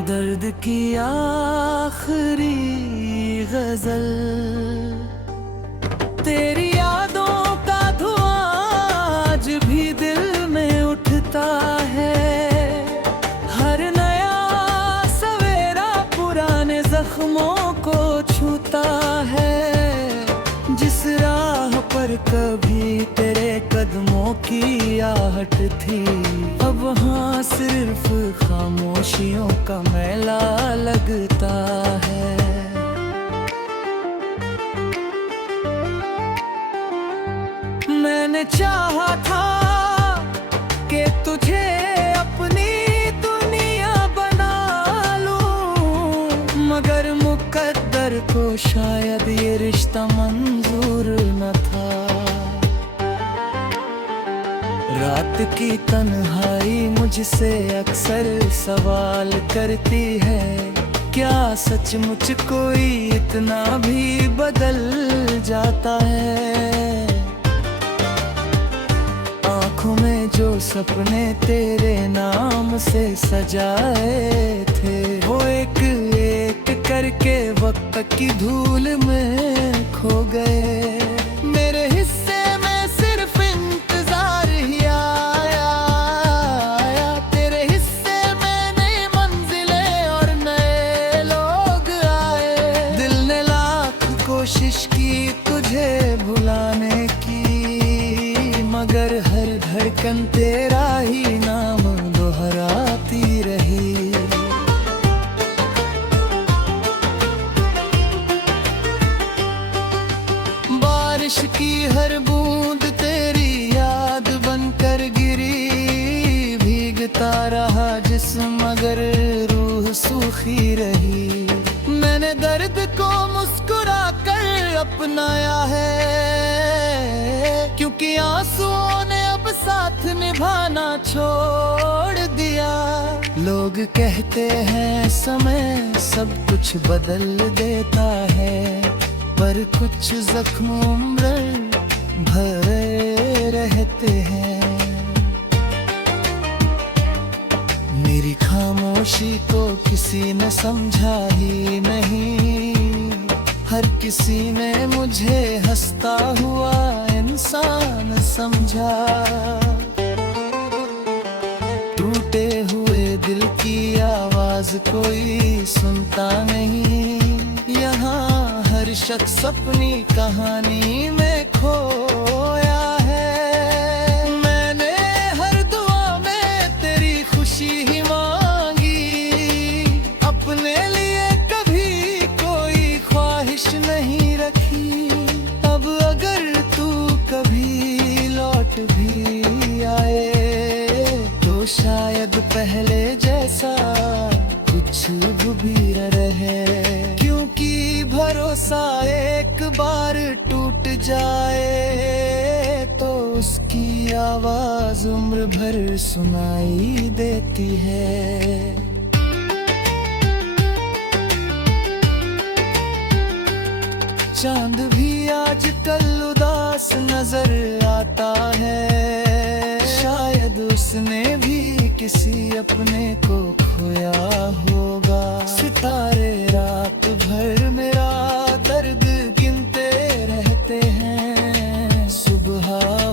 दर्द की आखिरी गजल, तेरी यादों का धुआं आज भी दिल में उठता है। हर नया सवेरा पुराने जख्मों को छूता है। जिस राह पर कभी तेरे कदमों की आहट थी, अब वहाँ सिर्फ खामोशियों का मेला लगता है। मैंने चाहा था कि तुझे अपनी दुनिया बना लूं, मगर मुकद्दर को शायद ये रिश्ता मंजूर न था। रात की तन्हाई मुझसे अक्सर सवाल करती है, क्या सचमुच कोई इतना भी बदल जाता है। आँखों में जो सपने तेरे नाम से सजाए थे, वो एक एक करके वक्त की धूल में खो गए। मेरे हिस्से में सिर्फ इंतजार ही आया, तेरे हिस्से में नई मंजिलें और नए लोग आए। दिल ने लाख कोशिश की तुझे भुलाने की, मगर हर धड़कन तेरा ही नाम दोहराती रही। बारिश की हर बूंद तेरी याद बनकर गिरी, भीगता रहा जिस्म मगर रूह सूखी रही। मैंने दर्द को मुस्कुरा कर अपनाया है, क्योंकि आंसुओं ने अब साथ निभाना छोड़ दिया। लोग कहते हैं समय सब कुछ बदल देता है, पर कुछ जख्म उम्र भरे रहते हैं। मेरी खामोशी को किसी ने समझा ही नहीं, हर किसी ने मुझे हंसता हुआ इंसान समझा। टूटे हुए दिल की आवाज कोई सुनता नहीं, यहाँ हर शख्स अपनी कहानी में खोया है। मैंने हर दुआ में तेरी खुशी ही मांगी, अपने लिए कभी कोई ख्वाहिश नहीं रखी। अब अगर तू कभी लौट भी आए, तो शायद पहले जैसा कुछ भी न रहे, क्योंकि भरोसा एक बार टूट जाए तो उसकी आवाज उम्र भर सुनाई देती है। चांद भी आजकल उदास नजर आता है, शायद उसने भी किसी अपने को खोया होगा। सितारे रात भर मेरा दर्द गिनते रहते हैं, सुबह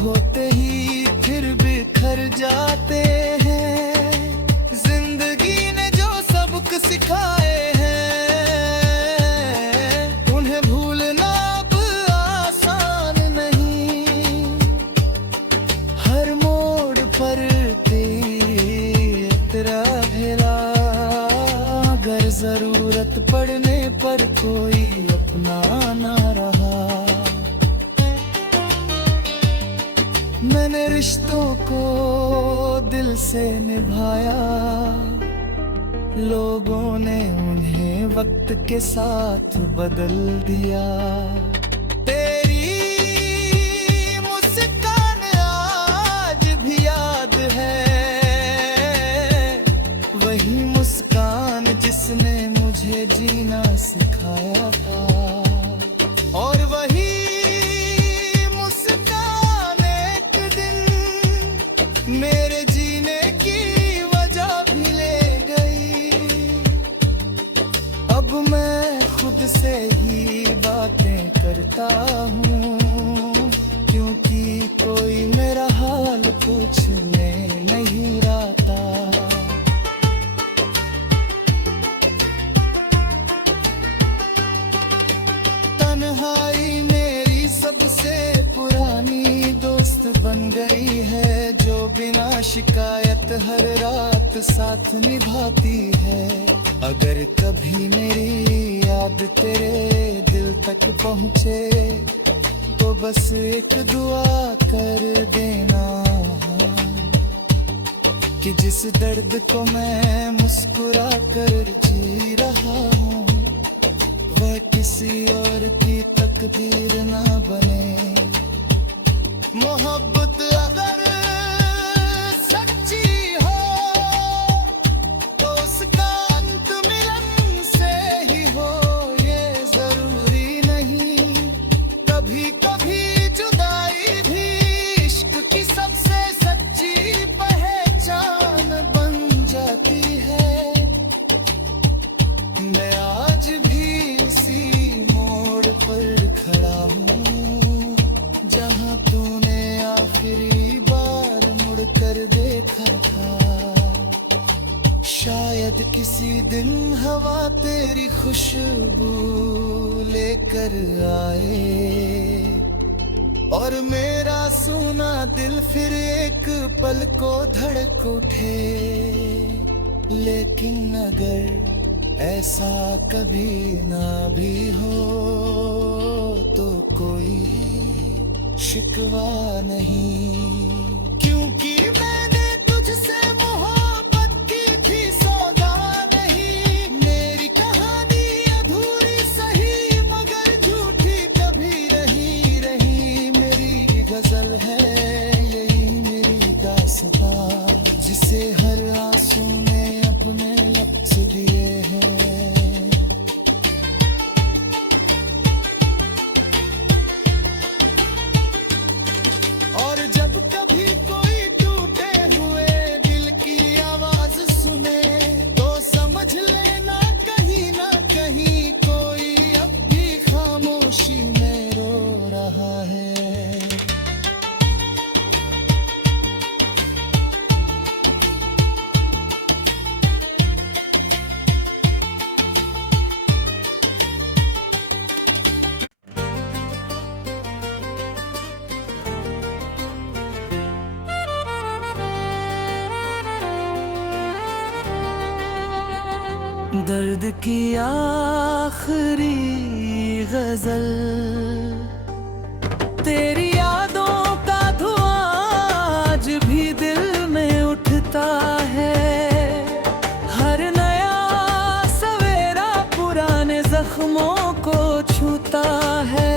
होते ही फिर बिखर जाते हैं। जिंदगी ने जो सबक सिखाए जरूरत पड़ने पर कोई अपना ना रहा। मैंने रिश्तों को दिल से निभाया, लोगों ने उन्हें वक्त के साथ बदल दिया। तेरी मुस्कान आज भी याद है, वही मुस्कान जिसने मुझे जीना सिखाया था। और वही मुस्कान एक दिन मेरे जीने की वजह भी ले गई। की बातें करता हूँ, क्योंकि कोई मेरा हाल पूछने नहीं आता। तन्हाई मेरी सबसे पुरानी दोस्त बन गई है, जो बिना शिकायत हर रात साथ निभाती है। अगर कभी मेरी याद तेरे दिल तक पहुँचे, तो बस एक दुआ कर देना कि जिस दर्द को मैं मुस्कुरा कर जी रहा हूँ, वह किसी और की तकदीर ना बने। मोहब्बत अगर सच्ची हो, तो उसका अंत मिलन से ही हो, ये जरूरी नहीं। कभी कभी जुदाई भी इश्क की सबसे सच्ची पहचान बन जाती है। मैं आज भी इसी मोड़ पर खड़ा हूँ, जहाँ तूने आखिरी बार मुड़कर देखा था। शायद किसी दिन हवा तेरी खुशबू लेकर आए, और मेरा सूना दिल फिर एक पल को धड़क उठे। लेकिन अगर ऐसा कभी ना भी हो, तो कोई शिकवा नहीं, क्योंकि मैंने तुझसे मोहब्बत की थी सौदा नहीं। मेरी कहानी अधूरी सही मगर झूठी कभी रही। मेरी गजल है यही मेरी दास्तां, जिसे हर आंसू ने अपने लफ्ज दिए हैं। और जब कभी कोई टूटे हुए दिल की आवाज सुने, तो समझ लेना कहीं ना कहीं कोई अब भी खामोशी में रो रहा है। दर्द की आखिरी गजल, तेरी यादों का धुआं आज भी दिल में उठता है। हर नया सवेरा पुराने जख्मों को छूता है।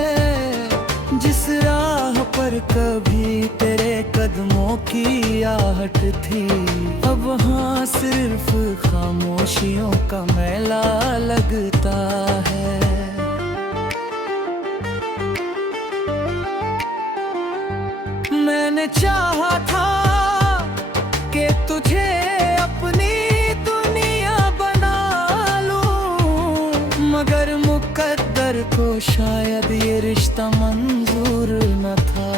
जिस राह पर कभी तेरे कदमों की आहट थी, अब वहाँ सिर्फ खामोशियों का मेला लगता है। मैंने चाहा था कि तुझे अपनी दुनिया बना लूं, मगर मुकद्दर को शायद ये रिश्ता मंजूर न था।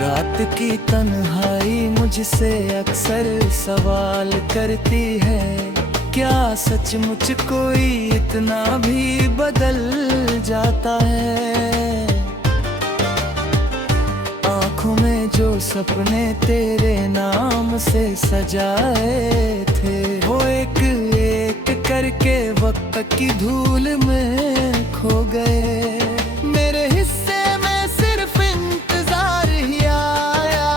रात की तन्हाई मुझसे अक्सर सवाल करती है, क्या सचमुच कोई इतना भी बदल जाता है। आँखों में जो सपने तेरे नाम से सजाए थे, वो एक एक करके वक्त की धूल में खो गए। मेरे हिस्से में सिर्फ इंतजार ही आया,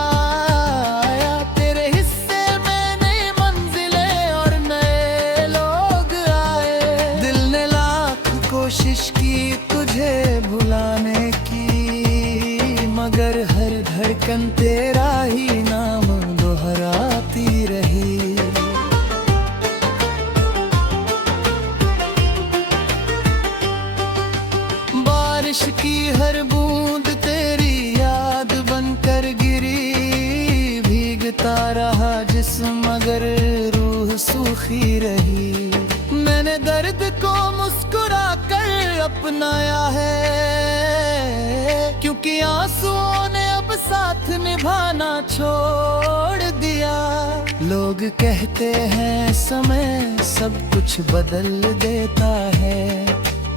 तेरे हिस्से में नई मंजिलें और नए लोग आए। दिल ने लाख कोशिश की तुझे भुलाने की, मगर हर धड़कन तेरा ही नाम दोहराती रही। बारिश की हर बूंद तेरी याद बनकर गिरी, भीगता रहा जिस्म मगर रूह सूखी रही। मैंने दर्द को मुस्कुरा कर अपनाया है, क्योंकि आंसुओं ने अब साथ निभाना छोड़ दिया। लोग कहते हैं समय सब कुछ बदल देता है,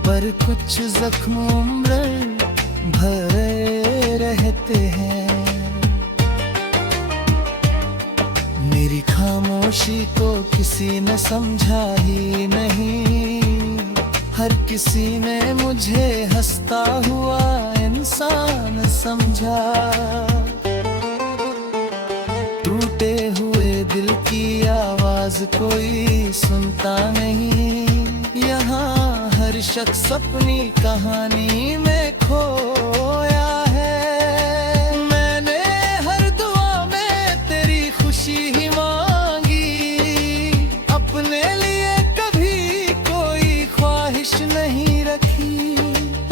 पर कुछ जख्म उम्र भरे रहते हैं। मेरी खामोशी को किसी ने समझा ही नहीं, हर किसी ने मुझे हंसता हुआ इंसान समझा। टूटे हुए दिल की आवाज कोई सुनता नहीं, यहाँ हर शख्स अपनी कहानी में खोया है। मैंने हर दुआ में तेरी खुशी ही मांगी, अपने लिए कभी कोई ख्वाहिश नहीं रखी।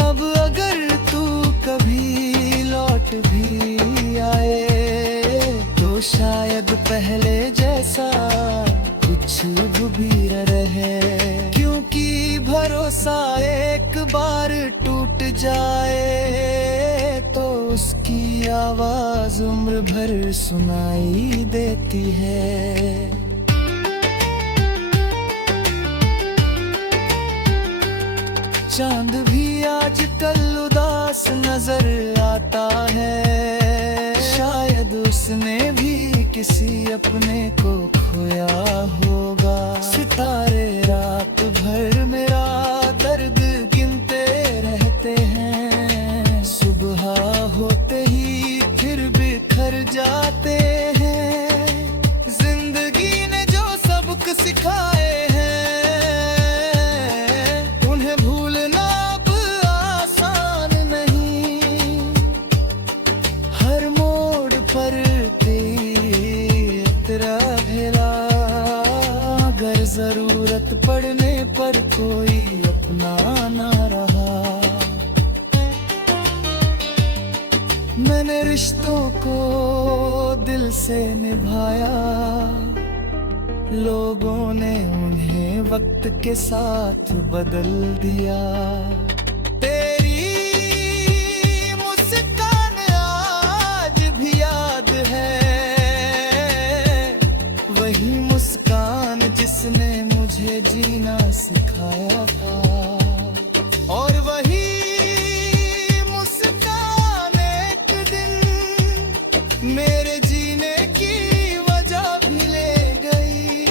अब अगर तू कभी लौट भी आए तो शायद पहले जैसा कुछ भी न रहे, क्योंकि भरोसा एक बार टूट जाए तो उसकी आवाज उम्र भर सुनाई देती है। चांद भी आजकल उदास नजर आता है, शायद उसने भी किसी अपने को खोया होगा। सितारे रात भर मेरा दर्द गिनते रहते हैं, सुबह होते ही फिर बिखर जाते हैं। जिंदगी ने जो सबक सिखाए जरूरत पड़ने पर कोई अपना ना रहा। मैंने रिश्तों को दिल से निभाया, लोगों ने उन्हें वक्त के साथ बदल दिया। तेरी मुस्कान आज भी याद है, वही मुस्कान जिसने मुझे जीना सिखाया था। और वही मुस्कान एक दिन मेरे जीने की वजह भी ले गई।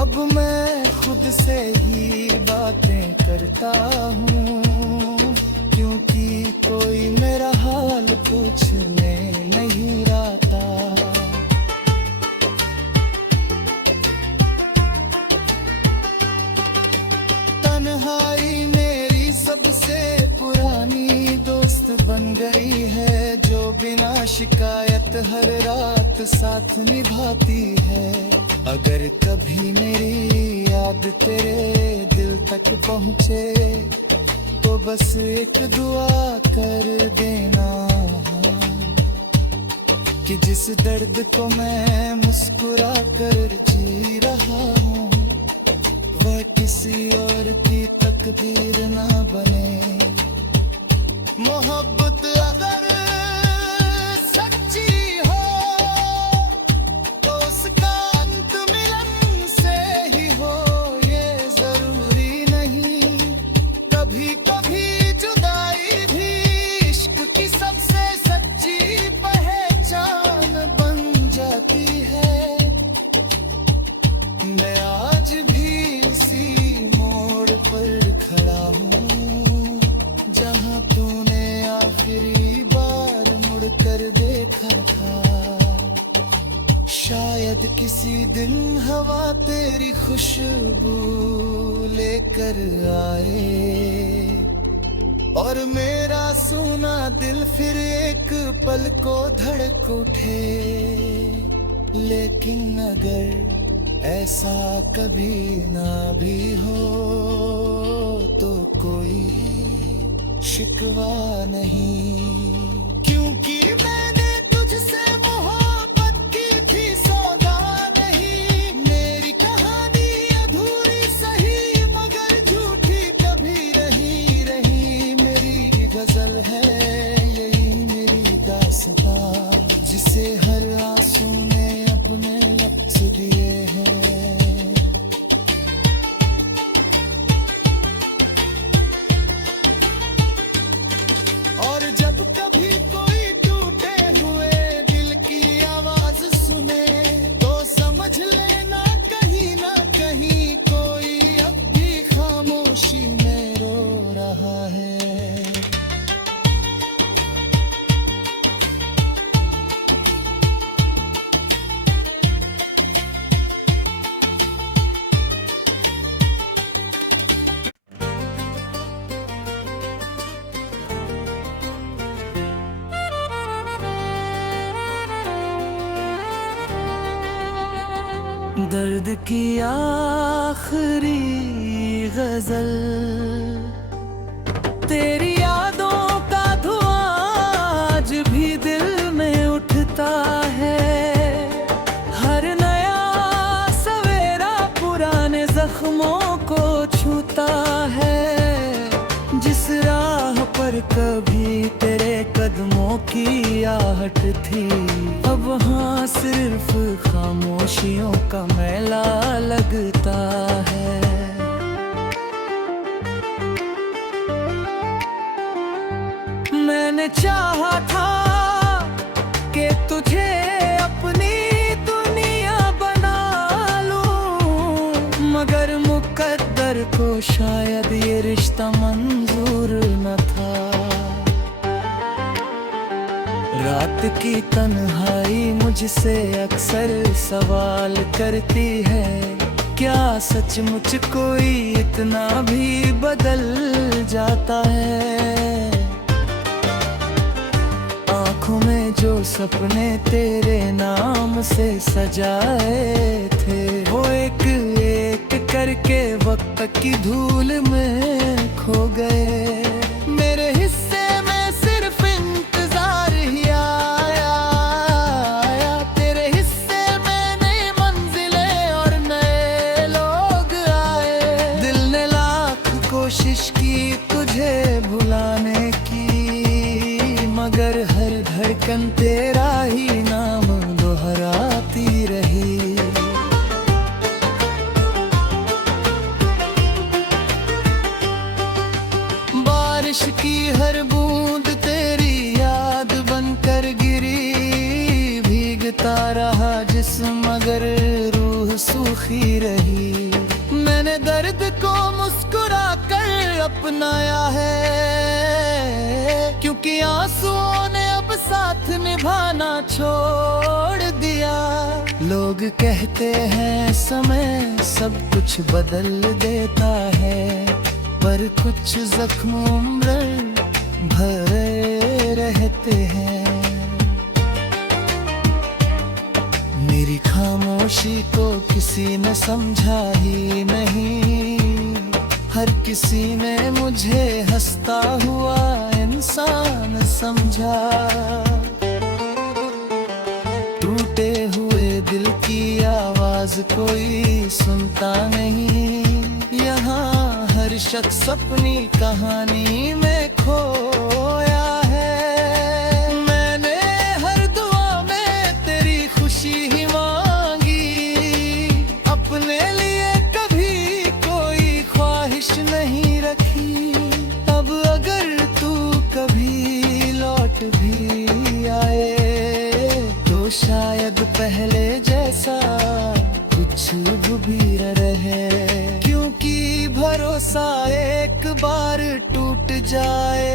अब मैं खुद से ही बातें करता हूँ, क्योंकि कोई मेरा हाल पूछने नहीं आता। तन्हाई मेरी सबसे पुरानी दोस्त बन गई है, जो बिना शिकायत हर रात साथ निभाती है। अगर कभी मेरी याद तेरे दिल तक पहुँचे तो बस एक दुआ कर देना, कि जिस दर्द को मैं मुस्कुरा कर जी रहा हूँ वह किसी और की तकदीर ना बने। मोहब्बत अगर सच्ची हो तो उसका अंत मिलन से ही हो, ये जरूरी नहीं। कभी कभी जुदाई भी इश्क की सबसे सच्ची पहचान बन जाती है। मैं आज भी इसी मोड़ पर खड़ा हूँ, जहाँ तूने आखिरी बार मुड़कर देखा था। शायद किसी दिन हवा तेरी खुशबू लेकर आए, और मेरा सोना दिल फिर एक पल को धड़क उठे। लेकिन अगर ऐसा कभी ना भी हो तो कोई शिकवा नहीं, क्योंकि मैंने तुझसे मोहब्बत की थी सौदा नहीं। मेरी कहानी अधूरी सही दर्द की आखिरी गजल। तेरी यादों का धुआं आज भी दिल में उठता है। हर नया सवेरा पुराने जख्मों को छूता है। जिस राह पर कभी तेरे कदमों की आहट थी, अब वहाँ सिर्फ खामोशियों का मेला लगता है। मैंने चाहा था कि तुझे अपनी दुनिया बना लूं, मगर मुकद्दर को शायद ये रिश्ता मंजूर न था। रात की तन्हाई मुझसे अक्सर सवाल करती है, क्या सचमुच कोई इतना भी बदल जाता है। आँखों में जो सपने तेरे नाम से सजाए थे, वो एक एक करके वक्त की धूल में खो गए। मेरे हिस्से में सिर्फ इंतजार ही आया, तेरे हिस्से में नई मंजिलें और नए लोग आए। दिल ने लाख कोशिश की तुझे भुलाने की, मगर हर धड़कन तेरा ही नाम दोहराती रही। बारिश की हर बूंद तेरी याद बनकर गिरी, भीगता रहा जिस्म मगर रूह सूखी रही। मैंने दर्द को मुस्कुरा कर अपनाया है, क्योंकि आंसुओं ने अब साथ निभाना छोड़ दिया। लोग कहते हैं समय सब कुछ बदल देता है, पर कुछ जख्म उम्र भरे रहते हैं। मेरी खामोशी को किसी ने समझा ही नहीं, हर किसी ने मुझे हंसता हुआ इंसान समझा। टूटे हुए दिल की आवाज कोई सुनता नहीं, यहाँ हर शख्स अपनी कहानी में खोया है। मैंने हर दुआ में तेरी खुशी ही मांगी, अपने लिए कभी कोई ख्वाहिश नहीं रखी। अब अगर तू कभी लौट भी आए, तो शायद पहले जैसा कुछ भी न रहे, क्योंकि भरोसा एक बार टूट जाए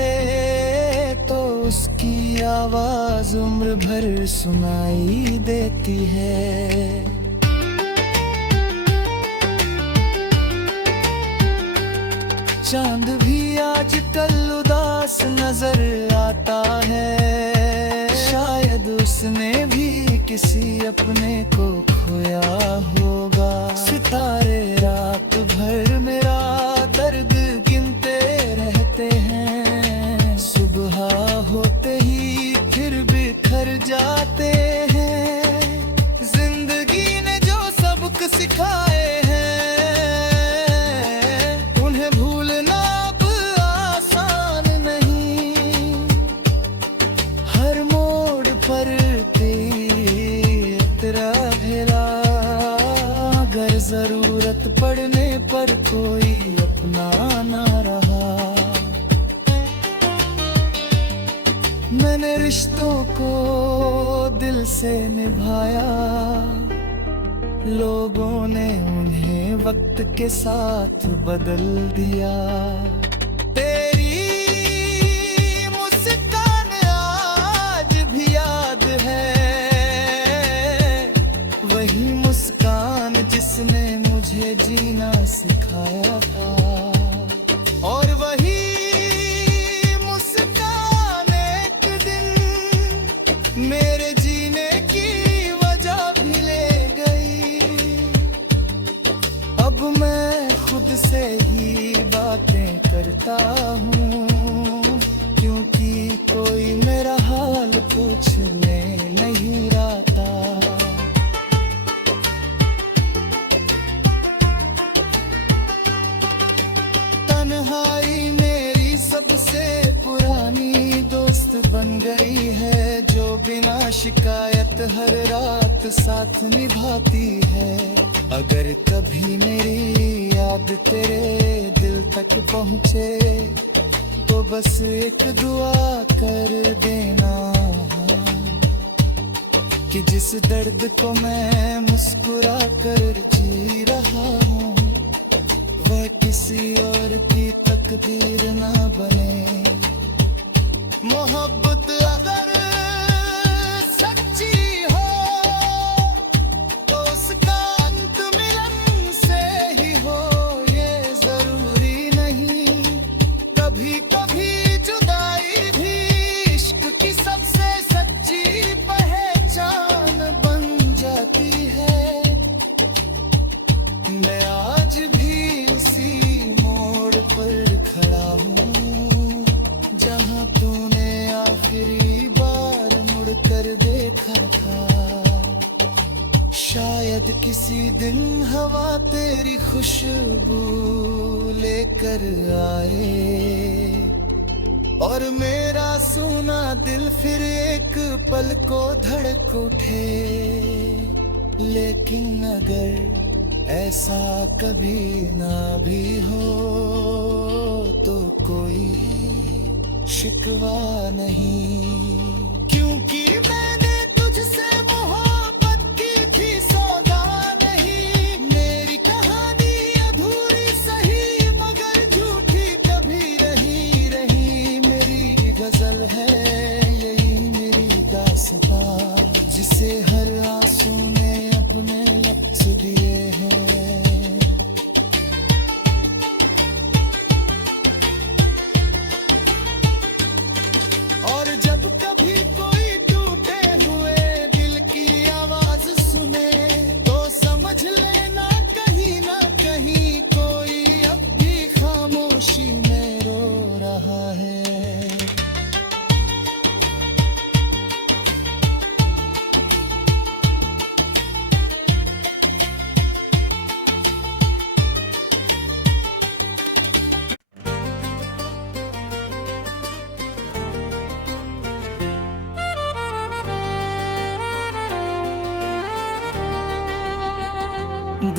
तो उसकी आवाज उम्र भर सुनाई देती है। चांद भी आजकल उदास नजर आता है, शायद उसने भी किसी अपने को खोया होगा। सितारे रात भर मेरा दर्द गिनते रहते हैं, सुबह होते ही फिर बिखर जाते हैं। जिंदगी ने जो सबक सिखाए हैं, उन्हें भूलना अब आसान नहीं। हर मोड़ पर तेरा भेला, अगर जरूरत पड़ने पर कोई अपना ना रहा। मैंने रिश्तों को दिल से निभाया, लोगों ने उन्हें वक्त के साथ बदल दिया। तेरी मुस्कान आज भी याद है, वही मुस्कान जिसने मुझे जीना सिखाया था। और वही मुस्कान एक दिन मेरे जीने की वजह भी ले गई। की बातें करता हूँ, क्योंकि कोई मेरा हाल पूछने नहीं आता। तन्हाई मेरी सबसे पुरानी दोस्त बन गई है, जो बिना शिकायत हर रात साथ निभाती है। अगर कभी मेरी याद तेरे दिल तक पहुँचे, तो बस एक दुआ कर देना कि जिस दर्द को मैं मुस्कुरा कर जी रहा हूँ, वह किसी और की तकदीर ना बने। मोहब्बत अगर सच्ची हो, तो उसका अंत मिलन से ही हो, ये जरूरी नहीं। कभी कभी जुदाई भी इश्क की सबसे सच्ची पहचान बन जाती है। मैं आज भी उसी मोड़ पर खड़ा हूँ, जहाँ तूने आखिरी बार मुड़कर देखा था। शायद किसी दिन हवा तेरी खुशबू लेकर आए, और मेरा सुना दिल फिर एक पल को धड़क उठे। लेकिन अगर ऐसा कभी ना भी हो, तो कोई शिकवा नहीं, क्योंकि मैंने तुझसे मोहब्बत की थी सौगात नहीं। मेरी कहानी अधूरी सही मगर झूठी कभी रही। मेरी गजल है यही मेरी दास्तां, जिसे हर आंसू ने अपने लफ्ज दिए हैं। और जब कभी कोई टूटे हुए दिल की आवाज सुने, तो समझ लेना कहीं ना कहीं कोई अब भी खामोशी में रो रहा है।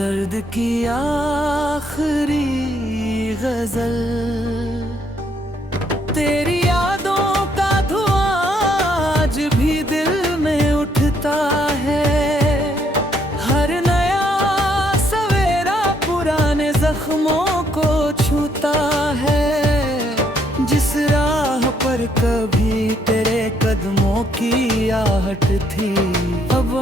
दर्द की आखिरी गजल, तेरी यादों का धुआं आज भी दिल में उठता है। हर नया सवेरा पुराने जख्मों को छूता है। जिस राह पर कभी तेरे कदमों की आहट थी, अब